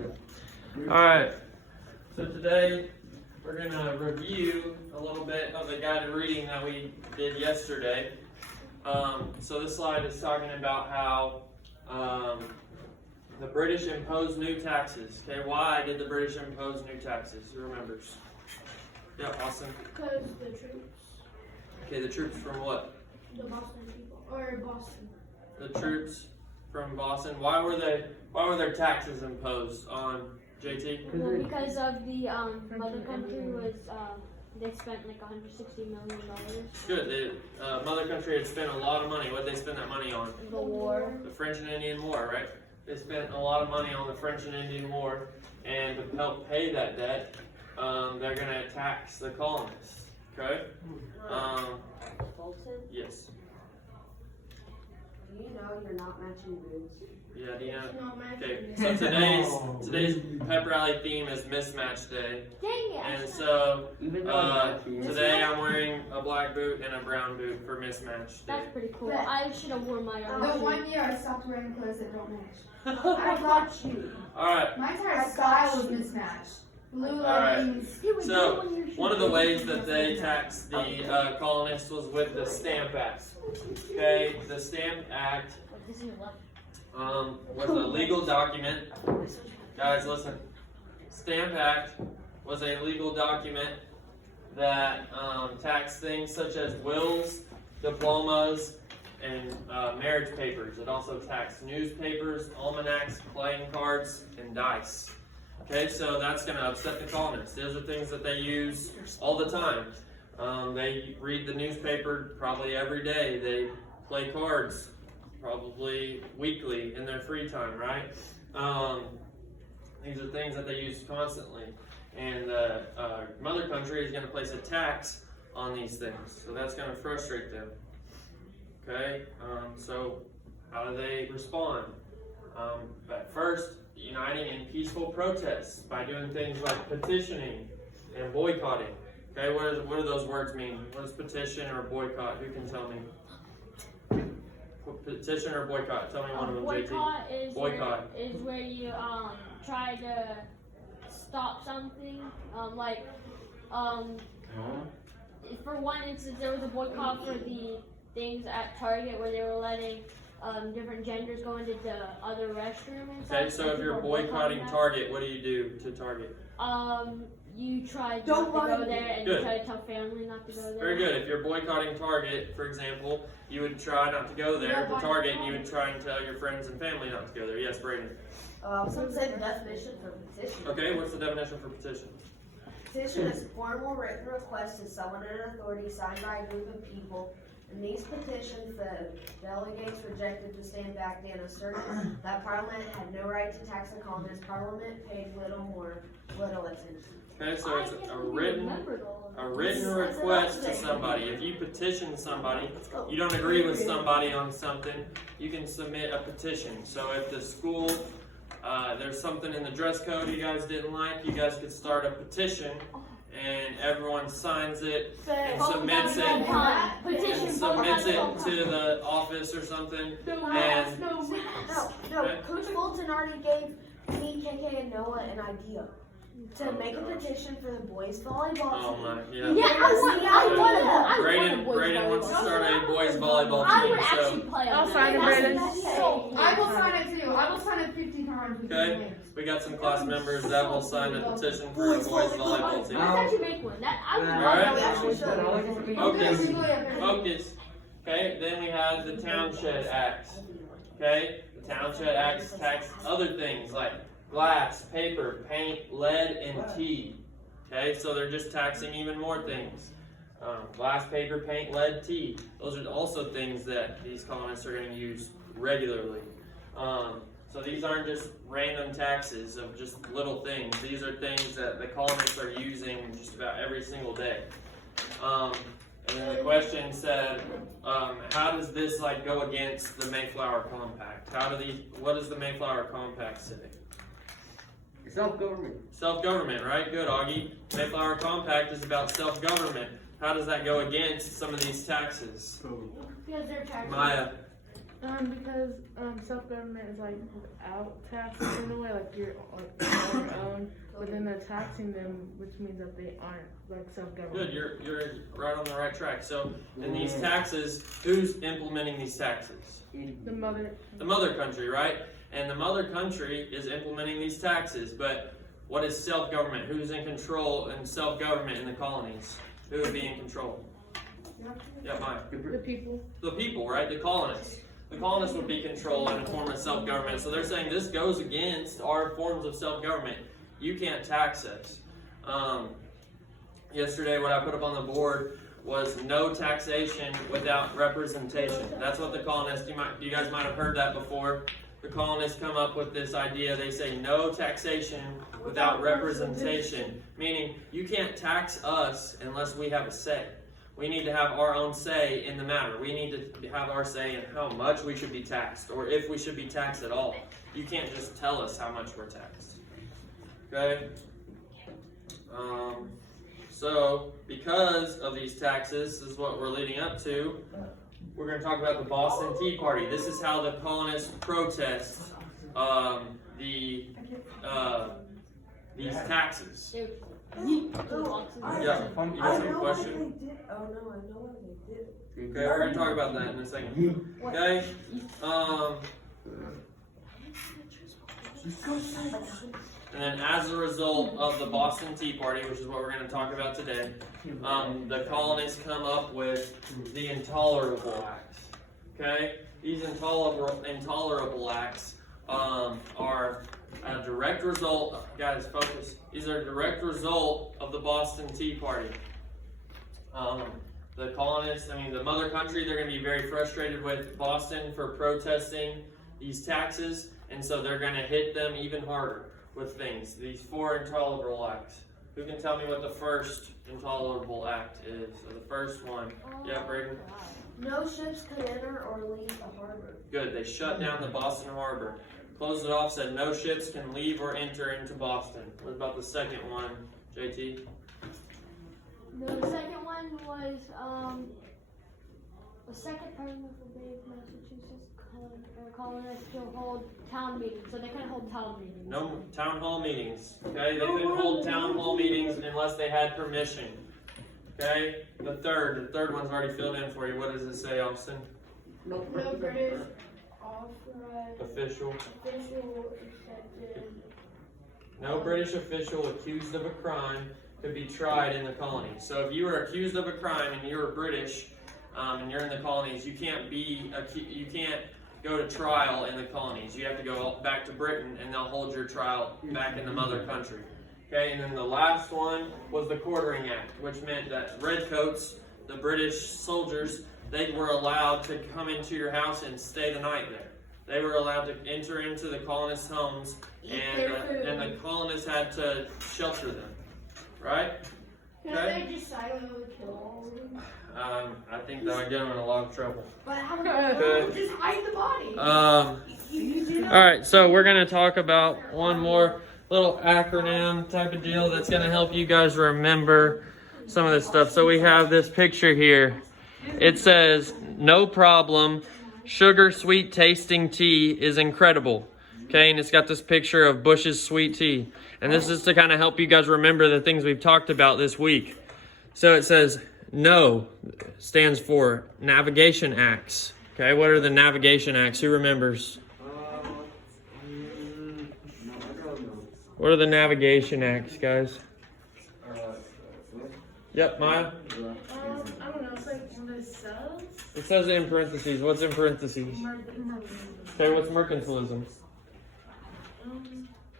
good. Alright, so today we're going to review a little bit of the guided reading that we did yesterday. So this slide is talking about how the British imposed new taxes. Okay, why did the British impose new taxes? Who remembers? Yeah, Austin? Because the troops. Okay, the troops from what? The Boston people. Or Boston. The troops from Boston. Why were their taxes imposed on JT? Well, because of the mother country was they spent like $160 million. Good. The mother country had spent a lot of money. What did they spend that money on? The war. The French and Indian War, right? They spent a lot of money on the French and Indian War, and to help pay that debt, they're going to tax the colonists. Okay? Bolton, Yes. do you know you're not matching boots? Yeah, do you know? It's not matching. Okay, so today's pep rally theme is mismatch day. Dang it! And so today I'm wearing a black boot and a brown boot for mismatch day. That's pretty cool. But- I should have worn my own. The 1 year I stopped wearing clothes that don't match. I got you. Alright, My entire style was mismatched. Blue Alright. leggings. so one of the ways that they taxed the colonists was with the Stamp Act. Okay, the Stamp Act was a legal document. Guys, listen. Stamp Act was a legal document that taxed things such as wills, diplomas, and marriage papers. It also taxed newspapers, almanacs, playing cards, and dice. Okay, so that's going to upset the colonists. Those are things that they use all the time. They read the newspaper probably every day. They play cards probably weekly in their free time, right? These are things that they use constantly. And the mother country is going to place a tax on these things. So that's going to frustrate them. Okay, so how do they respond? At first, uniting in peaceful protests by doing things like petitioning and boycotting. Okay, what do those words mean? What does petition or boycott? Who can tell me? Petition or boycott? Tell me one of them, Boycott JT. is Boycott. where you try to stop something. For one instance, there was a boycott for the things at Target where they were letting different genders go into the other restroom and stuff. Okay, so if you're boycotting Target, what do you do to Target? You try Don't not to go run. there, and Good. you try to tell family not to go there. Very good. If you're boycotting Target, for example, you would try not to go there to Target, and you would try and tell your friends and family not to go there. Yes, Braden. Some say the definition for petition. Okay, what's the definition for petition? Petition is a formal written request to someone in authority signed by a group of people. In these petitions, the delegates rejected the Stamp Act and asserted that Parliament had no right to tax the colonists. Parliament paid little attention. Okay, so it's I a can't written remember all of request to somebody. If you petition somebody, you don't agree with somebody on something, you can submit a petition. So if the school, there's something in the dress code you guys didn't like, you guys could start a petition, and everyone signs it and submits it. And submits it to the office or something, and No, Coach Fulton already gave me, KK, and Noah an idea to make a petition for the boys volleyball oh team. my, yeah. Yeah, I want Braden wants to start a boys volleyball I would team, actually so play on I'll that. sign it, That's Brandon. the best So, thing. I will sign it too. I will sign it 50 times. with Okay. your names. we got some class members that will sign a petition for a boys volleyball team. Let's actually make one. I would Alright. We actually should. Focus. Focus. Okay, then we have the Townshend Act. Okay, the Townshend Act taxes other things like glass, paper, paint, lead, and tea. Okay, so they're just taxing even more things. Glass, paper, paint, lead, tea. Those are also things that these colonists are going to use regularly. So these aren't just random taxes of just little things. These are things that the colonists are using just about every single day. And then the question said, how does this go against the Mayflower Compact? What does the Mayflower Compact say? Self-government. Self-government, right? Good, Augie. Mayflower Compact is about self-government. How does that go against some of these taxes? Because they're taxing. Maya. Because self-government is like without taxes in a way, like you're like on your own, but then they're taxing them, which means that they aren't like self-government. Good, you're right on the right track. So, in these taxes, who's implementing these taxes? The mother. The mother country, right? And the mother country is implementing these taxes, but what is self-government? Who's in control in self-government in the colonies? Who would be in control? Yeah, Maya. The people. The people, right? The colonists. The colonists would be controlled in a form of self-government. So they're saying this goes against our forms of self-government. You can't tax us. Yesterday, what I put up on the board was no taxation without representation. That's what the colonists, you guys might have heard that before. The colonists come up with this idea. They say no taxation without representation, meaning you can't tax us unless we have a say. We need to have our own say in the matter. We need to have our say in how much we should be taxed, or if we should be taxed at all. You can't just tell us how much we're taxed. Okay? So, because of these taxes, this is what we're leading up to. We're going to talk about the Boston Tea Party. This is how the colonists protest these taxes. Yeah. You got some question? Oh no, I know what they did. Okay, we're going to talk about that in a second. Okay? And then as a result of the Boston Tea Party, which is what we're going to talk about today, the colonists come up with the Intolerable Acts. Okay? These intolerable acts are a direct result, guys, focus. These are a direct result of the Boston Tea Party. The colonists, the mother country, they're going to be very frustrated with Boston for protesting these taxes, and so they're going to hit them even harder with things. These 4 intolerable acts. Who can tell me what the first intolerable act is? So the first one. Yeah, Braden? No ships can enter or leave the harbor. Good. They shut down the Boston Harbor. Closed it off, said no ships can leave or enter into Boston. What about the second one, JT? The second one was the second president of Massachusetts colonists to hold town meetings. So they couldn't hold town meetings. No town hall meetings. Okay, they couldn't hold town hall meetings unless they had permission. Okay, the third one's already filled in for you. What does it say, Austin? No British authorized Official. accepted. No British official accused of a crime could be tried in the colonies. So if you were accused of a crime and you were British and you're in the colonies, you can't go to trial in the colonies. You have to go back to Britain and they'll hold your trial back in the mother country. Okay, and then the last one was the Quartering Act, which meant that redcoats, the British soldiers, they were allowed to come into your house and stay the night there. They were allowed to enter into the colonists' homes, and the colonists had to shelter them. Right? Can they just silently kill all of them? I think that would get them in a lot of trouble. But how Okay. just hide the body? Alright, so we're going to talk about one more little acronym type of deal that's going to help you guys remember some of this stuff. So we have this picture here. It says, no problem, sugar sweet tasting tea is incredible. Okay, and it's got this picture of Bush's sweet tea. And this is to kind of help you guys remember the things we've talked about this week. So it says, no stands for Navigation Acts. Okay, what are the Navigation Acts? Who remembers? What are the Navigation Acts, guys? Yep, Maya? I don't know. It's like one of the cells. It says it in parentheses. What's in parentheses? Okay, what's mercantilism?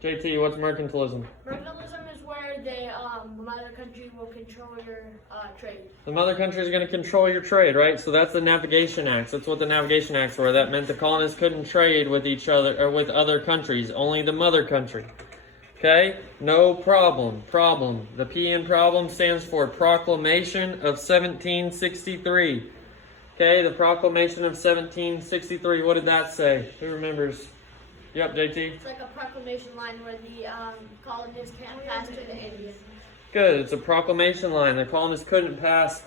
JT, what's mercantilism? Mercantilism is where the mother country will control your trade. The mother country is going to control your trade, right? So that's the Navigation Acts. That's what the Navigation Acts were. That meant the colonists couldn't trade with each other or with other countries, only the mother country. Okay? No problem. Problem. The P in problem stands for Proclamation of 1763. Okay, the Proclamation of 1763. What did that say? Who remembers? Yep, JT. It's like a proclamation line where the colonists can't pass to the Indians. Good. It's a proclamation line. The colonists couldn't pass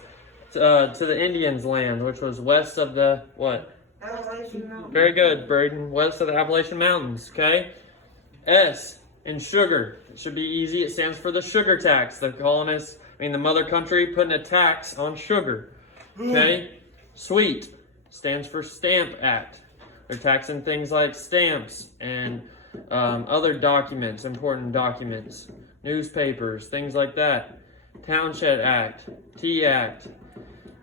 to the Indians' land, which was west of the what? Appalachian Mountain. Very good, Braden. West of the Appalachian Mountains, okay? S in sugar. It should be easy. It stands for the sugar tax. The colonists, the mother country, putting a tax on sugar, okay? Sweet stands for Stamp Act. They're taxing things like stamps and other documents, important documents, newspapers, things like that. Township Act, T Act,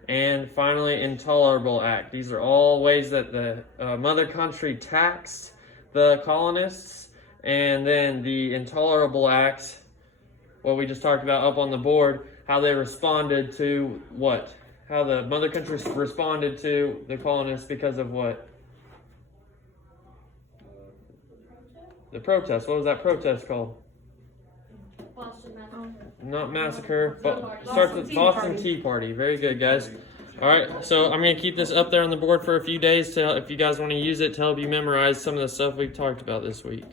and finally Intolerable Act. These are all ways that the mother country taxed the colonists. And then the Intolerable Acts, what we just talked about up on the board, how they responded to what? How the mother country responded to the colonists because of what? The protest. What was that protest called? Boston Massacre. Not massacre, but Boston starts with Tea Boston Party. Tea Party. Very good, guys. All right, so I'm going to keep this up there on the board for a few days to, if you guys want to use it to help you memorize some of the stuff we've talked about this week.